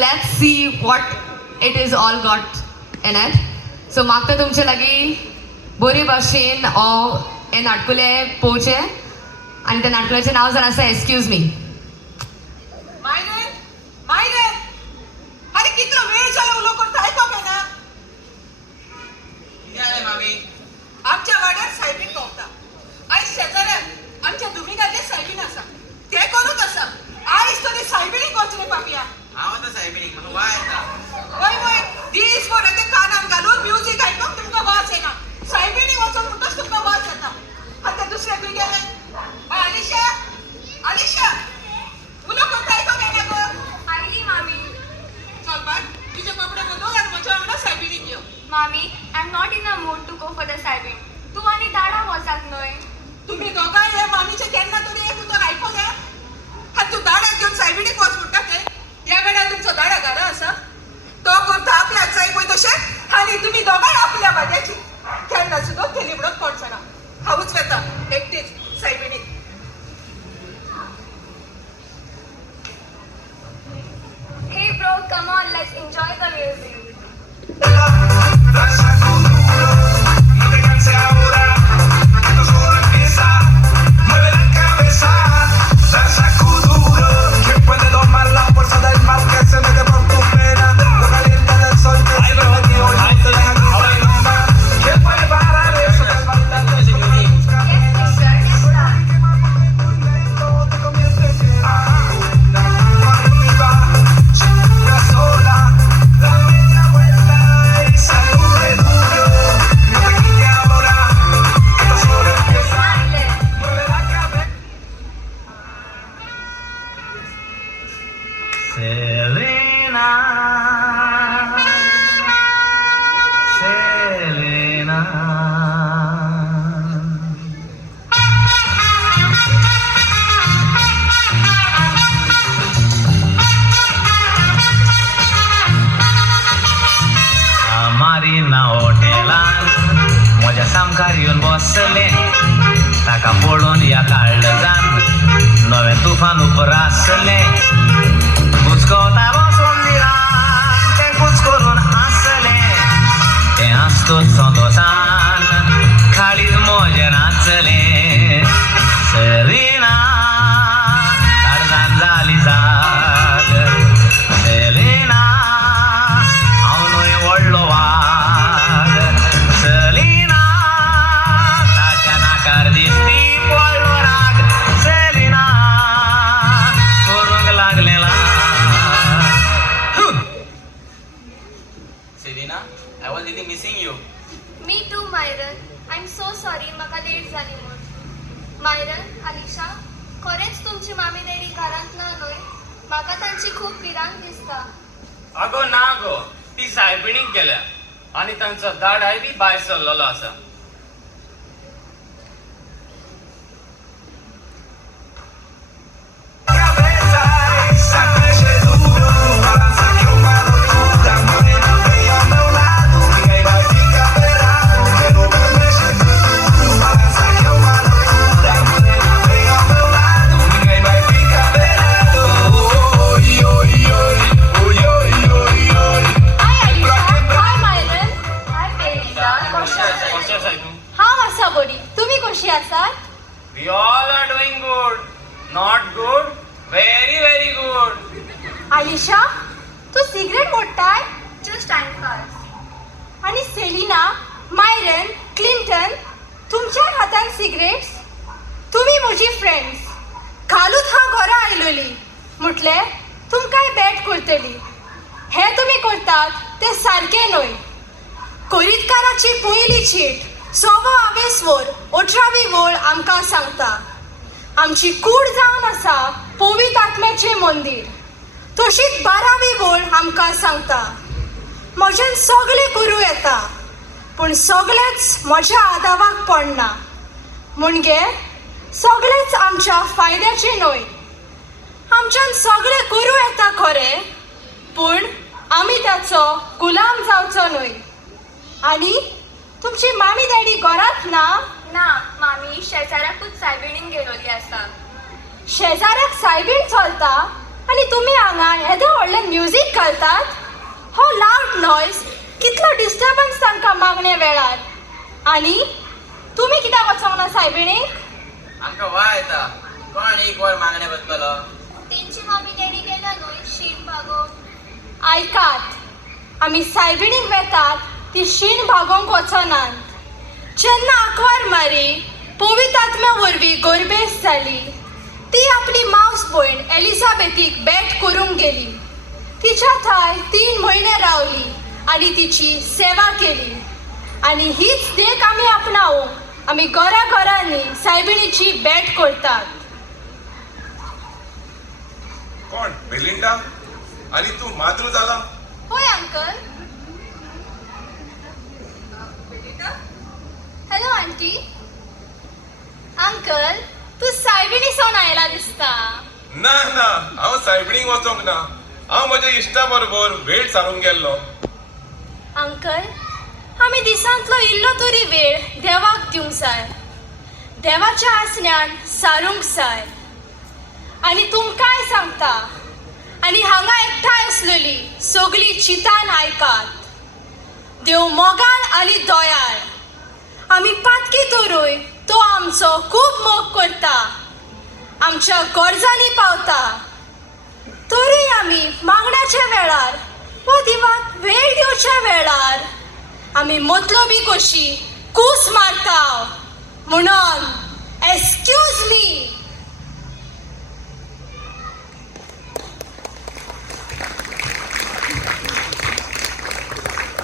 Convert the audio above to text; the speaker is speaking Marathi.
Let's see what it is all got in it. So मागता तुमचे लागी बरी भाशेन हे नाटकुले पोवचे आनी त्या नाटकुल्याचें नांव जावन आसा एक्सक्यूज मी. अरे कितलो वेळ झाला उलो करता आयकोंक येना. कितें मामी? आमच्या वाड्यार सायबीण भोंवता. आयज शेजाऱ्याक आमच्या दुमिगाचे सायबीण आसा. ते करूच आसा. आयज तरी सायबिणीक वचले पापया. हांव आतां सायबिणीक म्हाका वाज येता. वय दीसभर ते कानान घालून म्युझिक आयकोंक तुमकां वाज येना. सायबिणीक वचून म्हणटच तुमकां वाज येता. आतां दुसरे खंय गेले? आलिशा उलो करता आयकोंक येना गो. आयली मामी. चल बाय तुजे कपडे बदल आनी म्हज्या वांगडा सायबिणीक यो. मामी, I am not in a mood to go for the सायबीण. तू आनी दाडा वचात न्हय. तुम्ही दोगांय हे मामीचे केन्ना तरी एक उतर आयकोले. आनी तूं दाड्याक घेवन सायबिणीक वच म्हणटा ते. ह्या वेळार तुमचो दाडा घरा आसा. तो करता आपल्याक जाय पळय तशें आनी तुमी दोगांय आपल्या भाज्याची. केन्ना सुद्दां थेली म्हणत पडचना. हांवूच वेता एकटीच सायबिणीक. Hey bro, come on, let's enjoy the music. Danza con duro, no te canses ahora, esto solo empieza, mueve la cabeza, danza con duro, ¿quién puede domar la fuerza del mal que se mete por tu pena? Lo caliente del sol que se metió y no te deja cruzar nomás, ¿quién puede parar eso del bailando? Yes, teacher, Todo te convierte arriba, una sola, la media vuelta y salude duro, no te quites ahora, esto solo empieza, mueve la cabeza. Selena, Selena. Marina हॉटेलान म्हज्या सामकार येवन बसले ताका पळोवन ह्या काळजान नवें तुफान उपर आसले कुचकोवतालो सोंदिरान तें कुच करून आसले तें आसतोच संतोशान काळीज म्हजें नाचलें सेलिना काळजान जाली जाग सेलिना हांव न्हय व्हडलो वाग सेलिना ताच्या नाकार दिसती व्हडलो राग सेलिना करूंक लागलें लाग Selena, I was really missing you. Me too, Myron. I'm so sorry, म्हाका लेट जाली म्हूण. मायरन, अलिशा, खरेंच तुमची मामी डॅडी घरांत ना न्हय? म्हाका तांची खूब भिरांत दिसता. आगो ना गो, ती सायबिणीक गेल्या आनी तांचो दाडाय बी भायर सरलेलो आसा. Cabeza, esa creche duro, balança que o maluco, morena vem ao meu lado, ninguém vai ficar pelado, que no meu mexe duro, balança que o maluco, morena vem ao meu lado, ninguém vai ficar pelado, oi, oi, oi, oi, oi, oi, oi. हाय अलिशा, हाय मायरन, हाय पेरिसा. कशें आसाय तूं? हांव आसा बरी. तुमी कशी आसात? We all are doing good. Not good, very very good. Alisha, तू सिगरेट ओडटाय? Just timepass. आणि सेलिना, मायरन, क्लिंटन, तुमच्या हातान सिगरेट्स? तुम्ही म्हजी फ्रेंड्स. घालूत हांव घरा आयलोली. म्हटले तुमकांय बॅट करतली. हे तुमी करतात ते सारके न्हय. कोरीतकाराची पयली चीट 6वें 18वी वळ आमकां सांगता. आमची कूड जावन आसा पवित आत्म्याचें मंदीर. तशीच 12वी वळ आमकां सांगता म्हज्यान सगळे करूं येता पूण सगळेच म्हज्या आदावाक पडना. म्हणजे सगळेच आमच्या फायद्याचे न्हय. आमच्यान सगळे करूं येता खरें पूण आमी ताचो गुलाम जावचो न्हय. आनी तुमची मामी डॅडी घरांत ना? ना, मामी शेजाऱ्याकूच सायबिणीक गेलोली आसा. शेजाऱ्याक सायबीण चलता? आणि तुम्ही हांगा येदे व्हडलें म्युजीक घालतात. हो लावड नॉयज कितलो डिस्टर्बन्स तांकां मागणे वेळार. आनी तुमी कित्याक वचोंक ना सायबिणीक? आमकां वाय येता. कोण एक वर मागणे बसतलो? तेंची मामी डॅडी गेला न्हय शीण भागोवंक. आयकात, आमी सायबिणीक वेतात ती शीण भागोवंक वचनात. जेन्ना आंकवार मारी पवित्रात्म्या वरवीं गोरबेस जाली, ती आपली मावस भयण एलिझाबेथीक भेट करूंक गेली. तिच्या थंय 3 म्हयने रावली आनी तिची सेवा केली. आनी हीच देख आमी आपणावंक आमी घरांनी सायबिणीची भेट करतात. कोण बेलिंडा? आणि तू मातृ जाला? होय अंकल. Hello aunty. अंकल, तू सायबिणी सावन आयला दिसता. ना ना, हांव सायबिणीक वचोंक ना. हांव म्हज्या इश्टा बरोबर वेळ सारूंक गेल्लो. अंकल, आमी दिसांतलो इल्लो तरी वेळ देवाक दिवंक जाय. देवाच्या आसण्यान सारूंक जाय. आनी तुमकांय सांगता, आनी हांगा एकठांय आसलेली सगळी चितान आयकात. देव मोगाळ आनी दयाळ. आमी पातकी तरूय तो आमचो खूब मोग करता, आमच्या गरजांनी पावता. तरी आमी मागण्याच्या वेळार वा देवाक वेळ दिवच्या वेळार आमी मतलबी कशी कूस मारता. म्हणून एक्सक्यूज मी.